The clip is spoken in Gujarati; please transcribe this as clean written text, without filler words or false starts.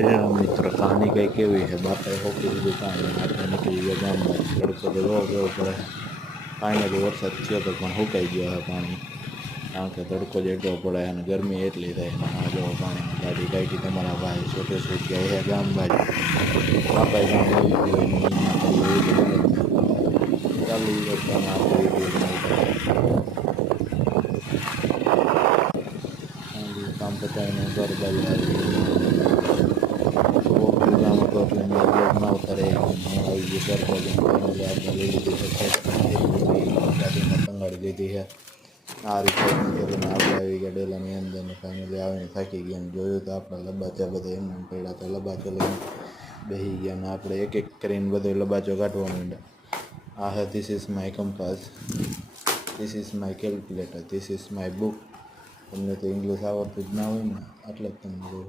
મિત્રો કહાની કંઈ કેવી છે બાપાએ હોકી દીધું પાણી આપણે નીકળી ગયા ગામમાં તડકો તો જોવો કેવો પડે ફાઇનલી વરસાદ થયો તો પણ સુકાઈ ગયો છે પાણી કારણ કે તડકો જ એટલો પડે અને ગરમી એટલી થાય અને આ જો પાણીની ગાડી કાઢી તમારા ભાઈ છોટે છૂટ્યા છે ગામ બાજુ બાપાએ ગામ લઈ લીધી હોય ને એના કરી એવી રીતે ચાલુ રસ્તામાં આપણે કામ પતાવીને ઘર બાજુ આવી ગામ હતો એટલે મેં બ્લોગ ના ઉતારે હું આવી ગયો ઘર બાજુ ફાઇનલી આપણે લઈ લીધી છે ગાડીમાં ટંગાડી લીધી છે આ રીતે કરીને આપણે આવી ગયા ડેલાની અંદર ને ફાઇનલી આવીને થાકી ગયા ને જોયું તો આપણા લબાચા બધા એમને પડ્યા તો લબાચો લઈને બેસી ગયા ને આપણે એક એક કરીને બધો લબાચો કાઢવા માંડ્યા આ હે this is my compass this is my calculator this is my book તમને તો ઇંગ્લિશ આવડતું જ ના હોય ને એટલે જ તમને